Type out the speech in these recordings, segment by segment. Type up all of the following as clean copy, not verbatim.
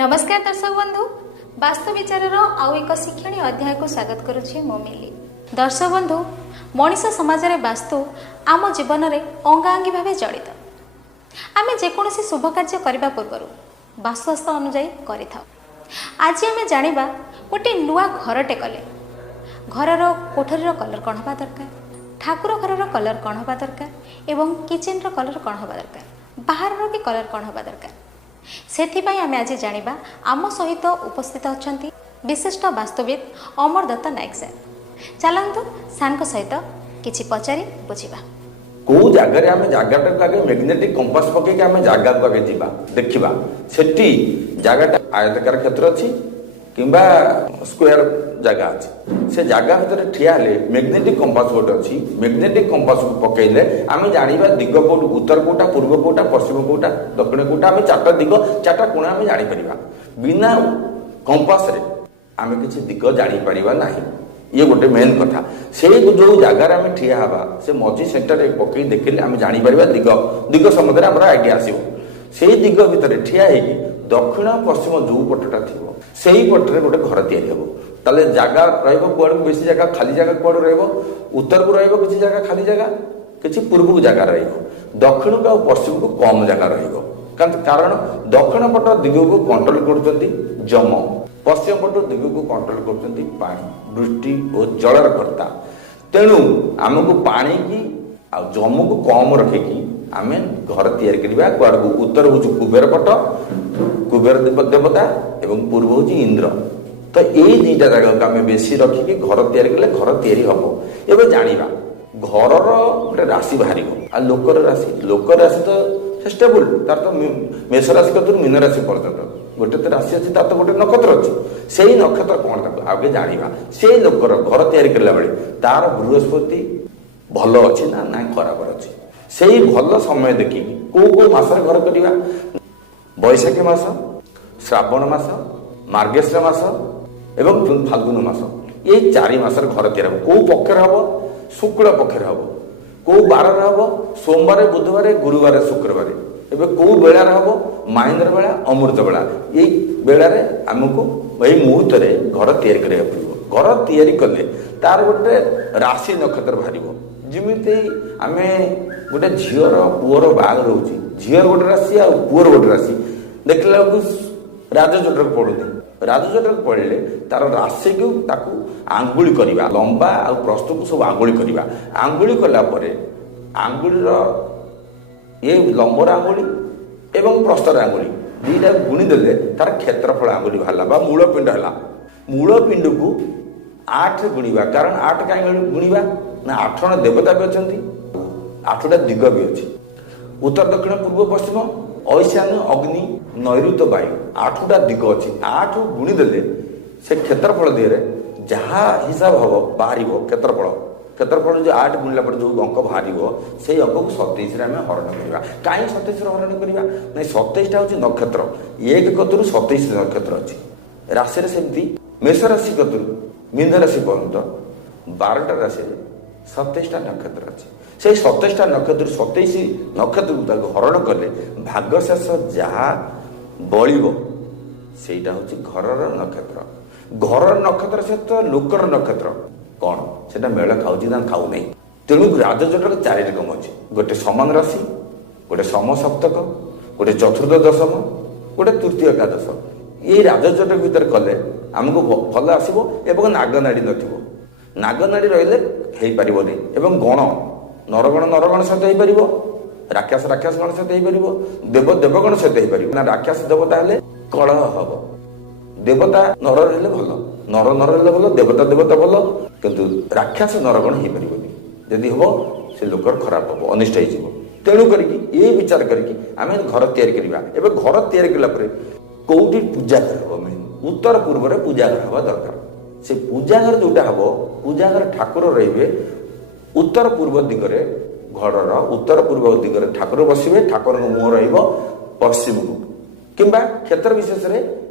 नमस्कार दर्शक बंधु, वास्तु विचार आउ एक शिक्षणीय अध्याय को स्वागत करुछि मो मिली। दर्शक बंधु, मनीष समाज रे वास्तु आम जीवन में अंगांगी भाव जड़ित। आम जेकोसी शुभ कार्य करने पूर्व वास्तुशास्त्र अनुजाई करिथाउ। आज आम जानिबा गोटे नुआ घरटे कले घर कोठरी कलर कौन हवा दरकार, ठाकुर घर कलर कौन हवा दरकार एवं किचेन कलर कौन हवा दरकार, बाहर भी कलर कौन हवा दरकार। सेथिपाई आमे आज जानिबा आम सहित उपस्थित अछंती विशिष्ट वास्तुविद अमर दत्त नायक सर। चलंतु सानक सहित किछि पचारि बुझिबा। को जगह आम जगटा आगे मैग्नेटिक कंपास पकईकि आम जगह को आगे जावा देखा सेठी जगटा आयतकार क्षेत्र अच्छी किंबा स्क्वायर जगह अच्छी से जगह भितर ठिया हेले मैग्नेटिक कंपास गोटे अच्छी मैग्नेटिक कंपास को पकईले आम जानिबा दिग कोट उत्तर कोटा पूर्व कोटा पश्चिम कोटा दक्षिण कोटा आम चार्टा दिग चार्टा कोण आम जापर बिना कंपास रे आम किसी दिग जापर ना। ये गोटे मेन कथा से जो जगार आम ठिया हवा से मझी सेंटर पकई देखिले आम जापर दिग दिग सम्बन्ध आम आइडिया आसो से दिग भितर ठिया होगी दक्षिण पश्चिम जो पटटा थी से ही पटे गोटे घर या जगह रुआड़ बेसी जगह खाली जगह कौड़ उत्तर को रही जगह खाली जगह किसी पूर्व को जगह दक्षिण को पश्चिम को कम जगह कारण दक्षिण पट दिग को कंट्रोल कर जम पश्चिम पट दिग को कंट्रोल कर पानी वृष्टि और जलर कर्ता तेणु आमको पानी की आ जम को कम रखिकी आम घर या उत्तर हूँ कुबेर पट कुबेर देवता एवं पूर्व हूँ इंद्र तो यही दुईटा जगह को आम बेसी रखिकी घर या हम एवं जाना घर गोटे राशि बाहर आ लोकर राशि तो स्टेबल तार तो मेष राशि कतु मीन राशि पर्यटन गोटे तो राशि अच्छी तार तो गोटे नक्षत्र अच्छी से ही नक्षत्र कौन आगे जाना से लोकर घर या बेले तार बृहस्पति भल अच्छी ना खराब अच्छी से ही भल समय देखिए कौ मसरे घर करवा बैशाखी मास श्रावण मास मार्गशीर मास एवं फाल्गुन मास ये 4 मासर घर तैयार कौ पक्षर हम शुक्ल पक्षर हम कौ बार हम सोमवार बुधवार गुरुवार शुक्रवार एवं कौ बेलार हम माइंद्र बेला अमृत बेला ये बेलार आमको यही मुहूर्त घर तैयारी घर तैयारी कले तार गोटे राशि नक्षत्र बाहर जमी आम गोटे झीर पुअर बाहर रोचे झीर गोटे राशि आ पुअर गोटे राशि देखला राजजोटर पड़ुनी राजजोटर पड़े तार राशि को आंगुली करवा लंबा आ प्रस्त को सब आंगुली करवा आंगुली कलापर आंगुलीर ये लंबर आंगुली एवं प्रस्तर आंगुली दुईटा गुणीदेले तार क्षेत्रफल आंगुली बाहर मूलपिंड है मूलपिंड को 8 गुणवा कारण 8 कहीं गुणवा ना 8 जन देवता भी अच्छा 8टा दिग भी अच्छी उत्तर दक्षिण पूर्व पश्चिम ईशान्य अग्नि नैऋत्य वायु 8टा दिग अच्छी 8 गुणीदेले से क्षेत्रफल दिए जहाँ हिसाब हम बाहर क्षेत्रफल जो 8 गुणिला पर जो अंक बाहर से अंक को 27 आम हरण करवा कहीं 27 हरण करवा ना 27टा हूँ नक्षत्र 1 कतु 27 नक्षत्र अच्छी राशि सेमती मेष राशि कतु मीन राशि पर्यंत 12टा राशि 27टा नक्षत्र अच्छी से 27टा नक्षत्र 27 नक्षत्र को हरण कले भाग्यशेष जहाँ बलिब सेटा हूँ घर नक्षत्र सहित लोकर नक्षत्र कौन से मेल खाऊँ ना खाऊ नहीं तेणु राजजोटर 4 रकम अच्छे गोटे समान राशि गोटे समसप्तक गोटे चतुर्थ दशम गोटे तृतीय एकादश ये राजजोटर भितर कले आमको भल आसो एवं नागनाड़ी नागनाड़ी रही पारनी एवं गण नरगण सहित हो राक्षस गण सहित हो देव देवगण सहित हो ना राक्षस देवता हेले कलह हम देवता नर रही भल नर रही भल देवता भल किंतु राक्षस नरगण हो पारनी जदि हम से लोकर खराब हम अनिष्ट हो तेणु करके विचार करके आम घर या घर या कौटी पूजा घर हम उत्तर पूर्व पूजा घर हवा दरकार से पूजा घर जोटा हम पूजा घर ठाकुर रे उत्तर पूर्व दिगरे घर उत्तर पूर्व दिगरे ठाकुर बसवे ठाकुर मुह रश्चिम को किंबा क्षेत्र विशेष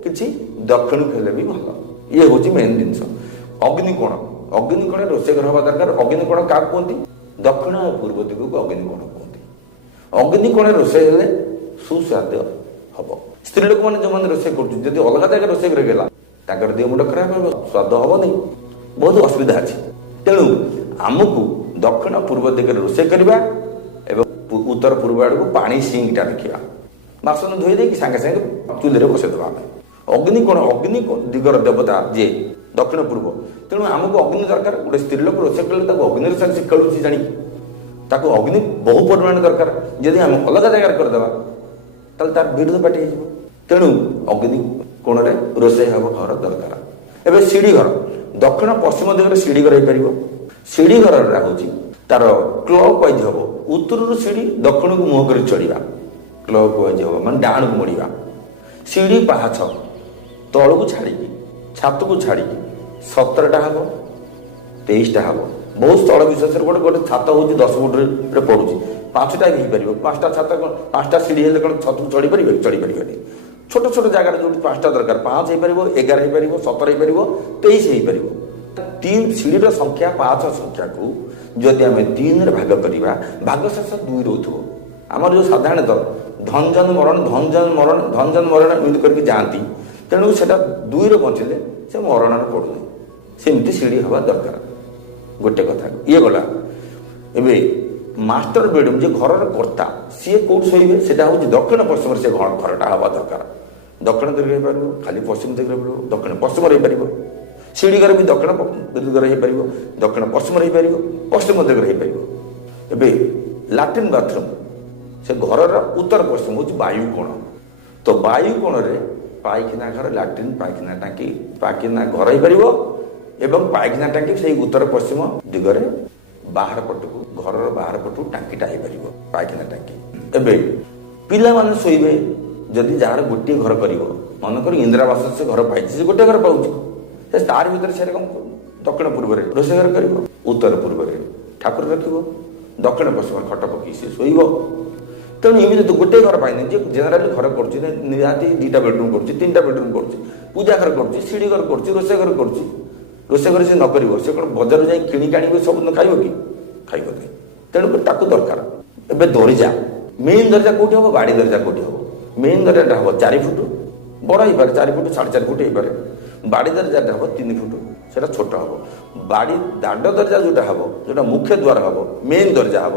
किसी दक्षिण खेले भी भल ये हूँ मेन जिनस अग्निकोण रोषे घर हवा दरकार अग्निकोण क्या कहते दक्षिण और पूर्व दिग को अग्निकोण कहते अग्निकोण रोषे सुस्वाद्य हम ସ୍ତ୍ରୀ ଲୋକମାନେ ଯେଉଁମାନେ ରୋଷେଇ କରୁଛନ୍ତି ଯଦି ଅଲଗା ଜାଗାରେ ରୋଷେଇ କରିଗଲା ତାଙ୍କର ଦେହ ମୁଣ୍ଡ ଖରାପ ହେବ, ସ୍ୱାଦ ହେବନି, ବହୁତ ଅସୁବିଧା ଅଛି। ତେଣୁ ଆମକୁ ଦକ୍ଷିଣ ପୂର୍ବ ଦିଗରେ ରୋଷେଇ କରିବା ଏବଂ ଉତ୍ତର ପୂର୍ବ ଆଡ଼କୁ ପାଣି ସିଙ୍କଟା ରଖିବା। ବାସନ ଧୋଇ ଦେଇକି ସାଙ୍ଗେ ସାଙ୍ଗେ ଚୁଲିରେ ବସେଇଦେବା। ଆମେ ଅଗ୍ନି କ'ଣ ଅଗ୍ନି ଦିଗର ଦେବତା ଯିଏ ଦକ୍ଷିଣ ପୂର୍ବ, ତେଣୁ ଆମକୁ ଅଗ୍ନି ଦରକାର। ଗୋଟେ ସ୍ତ୍ରୀ ଲୋକ ରୋଷେଇ କଲେ ତାକୁ ଅଗ୍ନିର ସାଙ୍ଗେ ସେ ଖେଳୁଛି ଜାଣିକି, ତାକୁ ଅଗ୍ନି ବହୁ ପରିମାଣରେ ଦରକାର। ଯଦି ଆମେ ଅଲଗା ଜାଗାରେ କରିଦେବା ତାହେଲେ ତାର ବିରୁଦ୍ଧ ପାଟି ହେଇଯିବ। ତେଣୁ ଅଗ୍ନି କୋଣରେ ରୋଷେଇ ହେବ ଘର ଦରକାର। ଏବେ ସିଡ଼ି ଘର ଦକ୍ଷିଣ ପଶ୍ଚିମ ଦିଗରେ ସିଡ଼ି ଘର ହେଇପାରିବ। ସିଡ଼ି ଘରଟା ହେଉଛି ତାର କ୍ଲକ୍ ୱାଇଜ୍ ହେବ। ଉତ୍ତରରୁ ସିଡ଼ି ଦକ୍ଷିଣକୁ ମୁହଁ କରି ଚଢ଼ିବା, କ୍ଲକ୍ ୱାଇଜ୍ ହେବ ମାନେ ଡାହାଣକୁ ମୋଡ଼ିବା। ସିଡ଼ି ପାହାଚ ତଳକୁ ଛାଡ଼ିକି ଛାତକୁ ଛାଡ଼ିକି 17ଟା ହେବ, 23ଟା ହେବ। ବହୁତ ସ୍ଥଳ ବିଶେଷରେ ଗୋଟେ ଛାତ ହେଉଛି 10 ଫୁଟରେ ପଡ଼ୁଛି, 5ଟା ବି ହେଇପାରିବ। 5ଟା ଛାତ କ'ଣ 5ଟା ସିଡ଼ି ହେଲେ କ'ଣ ଛତକୁ ଚଢ଼ିପାରିବେ? ଚଢ଼ିପାରିବେନି। ଛୋଟ ଛୋଟ ଜାଗାରେ ଯେଉଁଠି 5ଟା ଦରକାର 5 ହେଇପାରିବ, 11 ହେଇପାରିବ, 17 ହେଇପାରିବ, 23 ହେଇପାରିବ। ସିଡ଼ିର ସଂଖ୍ୟା ପାହାଚ ସଂଖ୍ୟାକୁ ଯଦି ଆମେ 3ରେ ଭାଗ କରିବା, ଭାଗ ଶେଷ 2 ରହୁଥିବ। ଆମର ଯେଉଁ ସାଧାରଣତଃ ଧନଜନ ମରଣ ଏମିତି କରିକି ଯାଆନ୍ତି, ତେଣୁ ସେଟା 2ରେ ବଞ୍ଚିଲେ ସେ ମରଣରେ ପଡ଼ୁନି। ସେମିତି ସିଡ଼ି ହେବା ଦରକାର। ଗୋଟେ କଥା ଇଏ ଗଲା। ଏବେ ମାଷ୍ଟର ବେଡ଼ରୁମ୍ ଯେ ଘରର କର୍ତ୍ତା ସିଏ କେଉଁଠି ଶୋଇବେ ସେଟା ହେଉଛି ଦକ୍ଷିଣ ପଶ୍ଚିମରେ ସେ ଘରଟା ହେବା ଦରକାର। ଦକ୍ଷିଣ ଦିଗରେ ହେଇପାରିବ, ଖାଲି ପଶ୍ଚିମ ଦିଗରେ ହେଇପାରିବ, ଦକ୍ଷିଣ ପଶ୍ଚିମରେ ହେଇପାରିବ। ସିଡ଼ି ଘର ବି ଦକ୍ଷିଣ ଦିଗରେ ହେଇପାରିବ, ଦକ୍ଷିଣ ପଶ୍ଚିମରେ ହେଇପାରିବ, ପଶ୍ଚିମ ଦିଗରେ ହେଇପାରିବ। ଏବେ ଲାଟ୍ରିନ୍ ବାଥରୁମ୍ ସେ ଘରର ଉତ୍ତର ପଶ୍ଚିମ ହେଉଛି ବାୟୁ କୋଣ। ତ ବାୟୁ କୋଣରେ ପାଇଖାନା ଘର, ଲାଟ୍ରିନ୍, ପାଇଖାନା ଟାଙ୍କି, ପାଇଖାନା ଘର ହେଇପାରିବ ଏବଂ ପାଇଖାନା ଟାଙ୍କି ସେଇ ଉତ୍ତର ପଶ୍ଚିମ ଦିଗରେ ବାହାର ପଟକୁ, ଘରର ବାହାର ପଟକୁ ଟାଙ୍କିଟା ହେଇପାରିବ, ପାଇଖାନା ଟାଙ୍କି। ଏବେ ପିଲାମାନେ ଶୋଇବେ ଯଦି ଯାହାର ଗୋଟିଏ ଘର କରିବ, ମନେକର ଇନ୍ଦିରାବାସ ସେ ଘର ପାଇଛି, ସେ ଗୋଟେ ଘର ପାଉଛି, ସେ ତାର ଭିତରେ ସେରକମ ଦକ୍ଷିଣ ପୂର୍ବରେ ରୋଷେଇ ଘର କରିବ, ଉତ୍ତର ପୂର୍ବରେ ଠାକୁର ରଖିବ, ଦକ୍ଷିଣ ପଶ୍ଚିମରେ ଖଟ ପକେଇ ସେ ଶୋଇବ। ତେଣୁ ଏମିତି ତ ଗୋଟେ ଘର ପାଇନି, ଯେ ଜେନେରାଲି ଘର କରୁଛି ନିହାତି 2ଟା ବେଡ଼ରୁମ୍ କରୁଛି, 3ଟା ବେଡ଼ରୁମ୍ କରୁଛି, ପୂଜା ଘର କରୁଛି, ସିଡ଼ି ଘର କରୁଛି, ରୋଷେଇ ଘର କରୁଛି। ରୋଷେଇ ଘରେ ସେ ନ କରିବ, ସେ କ'ଣ ବଜାରରୁ ଯାଇ କିଣିକି ଆଣିବ ସବୁଦିନ ଖାଇବ କି? ଖାଇବ ନାହିଁ। ତେଣୁକରି ତାକୁ ଦରକାର। ଏବେ ଦରିଜା, ମେନ୍ ଦରଜା କେଉଁଠି ହେବ? ବାଡ଼ି ଦରଜା କେଉଁଠି ହେବ? ମେନ୍ ଦରଜାଟା ହେବ 4 ଫୁଟ, ବଡ଼ ହେଇପାରେ 4 ଫୁଟ, 4.5 ଫୁଟ ହେଇପାରେ। ବାଡ଼ି ଦରଜାଟା ହେବ 3 ଫୁଟ, ସେଟା ଛୋଟ ହେବ। ବାଡ଼ି ଦାଣ୍ଡ ଦରଜା ଯେଉଁଟା ହେବ, ଯେଉଁଟା ମୁଖ୍ୟ ଦ୍ୱାର ହେବ, ମେନ୍ ଦରଜା ହେବ,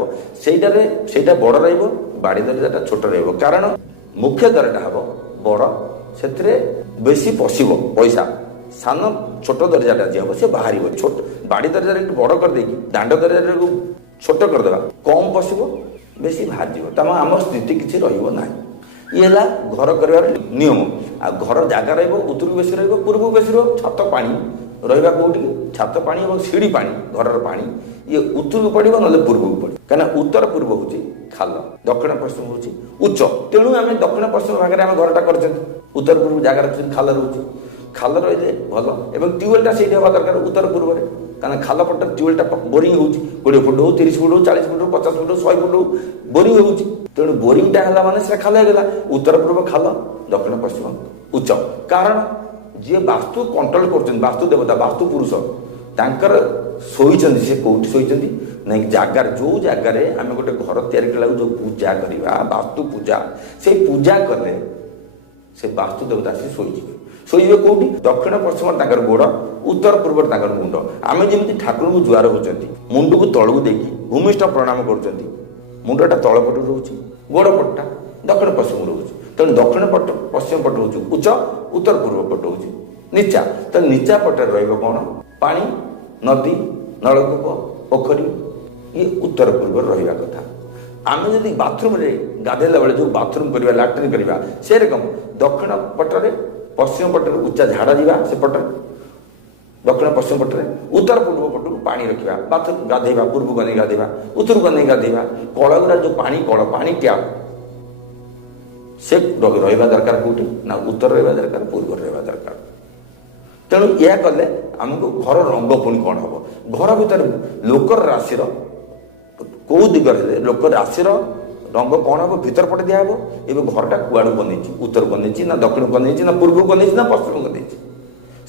ସେଇଟା ବଡ଼ ରହିବ, ବାଡ଼ି ଦରଜାଟା ଛୋଟ ରହିବ। କାରଣ ମୁଖ୍ୟ ଦ୍ୱାରଟା ହେବ ବଡ଼, ସେଥିରେ ବେଶୀ ପଶିବ ପଇସା। ସାନ ଛୋଟ ଦରଜାଟା ଯିଏ ହେବ ସେ ବାହାରିବ। ଛୋଟ ବାଡ଼ି ଦରଜାରେ একটু ବଡ଼ କରିଦେଇକି ଦାଣ୍ଡ ଦରଜାଟାକୁ ଛୋଟ କରିଦେବା, କମ୍ ପଶିବ, ବେଶୀ ବାହାରିଯିବ। ତାମାନେ ଆମର ସ୍ଥିତି କିଛି ରହିବ ନାହିଁ। ଇଏ ହେଲା ଘର କରିବାର ନିୟମ। ଆଉ ଘର ଜାଗା ରହିବ, ଉତ୍ତରକୁ ବେଶୀ ରହିବ, ପୂର୍ବକୁ ବେଶୀ ରହିବ। ଛାତ ପାଣି ରହିବା କେଉଁଠି? ଛାତ ପାଣି ଏବଂ ସିଡ଼ି ପାଣି, ଘରର ପାଣି ଇଏ ଉତ୍ତରକୁ ପଡ଼ିବ ନହେଲେ ପୂର୍ବକୁ ପଡ଼ିବ। କାହିଁକିନା ଉତ୍ତର ପୂର୍ବ ହେଉଛି ଖାଲ, ଦକ୍ଷିଣ ପଶ୍ଚିମ ହେଉଛି ଉଚ୍ଚ। ତେଣୁ ଆମେ ଦକ୍ଷିଣ ପଶ୍ଚିମ ଭାଗରେ ଆମେ ଘରଟା କରିଛନ୍ତି, ଉତ୍ତର ପୂର୍ବ ଜାଗାରେ ଖାଲ ରହୁଛି। ଖାଲ ରହିଲେ ଭଲ ଏବଂ ଟ୍ୟୁବୱେଲ୍ଟା ସେଇଠି ହେବା ଦରକାର ଉତ୍ତର ପୂର୍ବରେ। କାରଣ ଖାଲ ପଟରେ ଟ୍ୟୁବୱେଲ୍ଟା ବୋରିଂ ହେଉଛି, 20 ଫୁଟ ହଉ, 30 ଫୁଟ ହଉ, 40 ଫୁଟ ହଉ, 50 ଫୁଟ ହଉ, 100 ଫୁଟ ହଉ, ବୋରିଂ ହେଉଛି। ତେଣୁ ବୋରିଂଟା ହେଲା ମାନେ ସେଟା ଖାଲ ହେଇଗଲା। ଉତ୍ତର ପୂର୍ବ ଖାଲ, ଦକ୍ଷିଣ ପଶ୍ଚିମ ଉଚ୍ଚ। କାରଣ ଯିଏ ବାସ୍ତୁ କଣ୍ଟ୍ରୋଲ କରୁଛନ୍ତି, ବାସ୍ତୁ ଦେବତା, ବାସ୍ତୁ ପୁରୁଷ, ତାଙ୍କର ଶୋଇଛନ୍ତି, ସେ କେଉଁଠି ଶୋଇଛନ୍ତି? ନାଇଁ ଜାଗାରେ, ଯେଉଁ ଜାଗାରେ ଆମେ ଗୋଟେ ଘର ତିଆରି କଲାକୁ ଯେଉଁ ପୂଜା କରିବା, ବାସ୍ତୁ ପୂଜା, ସେଇ ପୂଜା କଲେ ସେ ବାସ୍ତୁ ଦେବତା ସେ ଶୋଇଯିବେ। ଶୋଇବେ କେଉଁଠି? ଦକ୍ଷିଣ ପଶ୍ଚିମରେ ତାଙ୍କର ଗୋଡ଼, ଉତ୍ତର ପୂର୍ବରେ ତାଙ୍କର ମୁଣ୍ଡ। ଆମେ ଯେମିତି ଠାକୁରଙ୍କୁ ଜୁହାର ହେଉଛନ୍ତି, ମୁଣ୍ଡକୁ ତଳକୁ ଦେଇକି ଭୂମିଷ୍ଠ ପ୍ରଣାମ କରୁଛନ୍ତି, ମୁଣ୍ଡଟା ତଳ ପଟୁ ରହୁଛି, ଗୋଡ଼ ପଟଟା ଦକ୍ଷିଣ ପଶ୍ଚିମ ରହୁଛି। ତେଣୁ ଦକ୍ଷିଣ ପଟ ପଶ୍ଚିମ ପଟ ହେଉଛି ଉଚ୍ଚ, ଉତ୍ତର ପୂର୍ବ ପଟ ହେଉଛି ନିଚା। ତେଣୁ ନିଚା ପଟରେ ରହିବ କ'ଣ? ପାଣି, ନଦୀ, ନଳକୂପ, ପୋଖରୀ, ଇଏ ଉତ୍ତର ପୂର୍ବରେ ରହିବା କଥା। ଆମେ ଯଦି ବାଥରୁମରେ ଗାଧୋଇଲା ବେଳେ ଯେଉଁ ବାଥରୁମ କରିବା, ଲାଟ୍ରିନ୍ କରିବା, ସେରକମ ଦକ୍ଷିଣ ପଟରେ ପଶ୍ଚିମ ପଟରେ ଉଚ୍ଚା ଝାଡ଼ା ଯିବା, ସେପଟରେ ଦକ୍ଷିଣ ପଶ୍ଚିମ ପଟରେ, ଉତ୍ତର ପୂର୍ବ ପଟକୁ ପାଣି ରଖିବା, ବାଥରୁମ ଗାଧୋଇବା, ପୂର୍ବକୁ ଅନେଇ ଗାଧୋଇବା, ଉତ୍ତରକୁ ଅନେଇ ଗାଧୋଇବା। କଳଗୁଡ଼ା ଯେଉଁ ପାଣି କଳ, ପାଣି ଟ୍ୟାପ୍, ସେ ରହିବା ଦରକାର କେଉଁଠି? ନା ଉତ୍ତର ରହିବା ଦରକାର, ପୂର୍ବରେ ରହିବା ଦରକାର। ତେଣୁ ଏହା କଲେ ଆମକୁ ଘର ରଙ୍ଗ ପୁଣି କ'ଣ ହେବ? ଘର ଭିତରେ ଲୋକର ରାଶିର କେଉଁ ଦିଗରେ ହେଲେ ଲୋକ ରାଶିର ରଙ୍ଗ କ'ଣ ହେବ? ଭିତର ପଟେ ଦିଆହେବ। ଏବେ ଘରଟା କୁଆଡ଼କୁ ବନେଇଛି? ଉତ୍ତରକୁ ବନେଇଛି ନା ଦକ୍ଷିଣକୁ ବନେଇଛି ନା ପୂର୍ବକୁ ବନେଇଛି ନା ପଶ୍ଚିମକୁ ବନେଇଛି?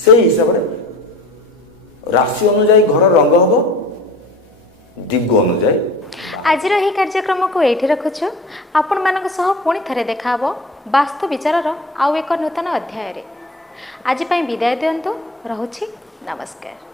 ସେଇ ହିସାବରେ ରାଶି ଅନୁଯାୟୀ ଘର ରଙ୍ଗ ହେବ, ଦିଗ ଅନୁଯାୟୀ। आज कार्यक्रम को ये रखुछु आपण मानक सह पुणी थरे देखा वास्तु विचारर आउ एक नूतन अध्याय रे। आज विदाय दिंतु। रहुछि नमस्कार।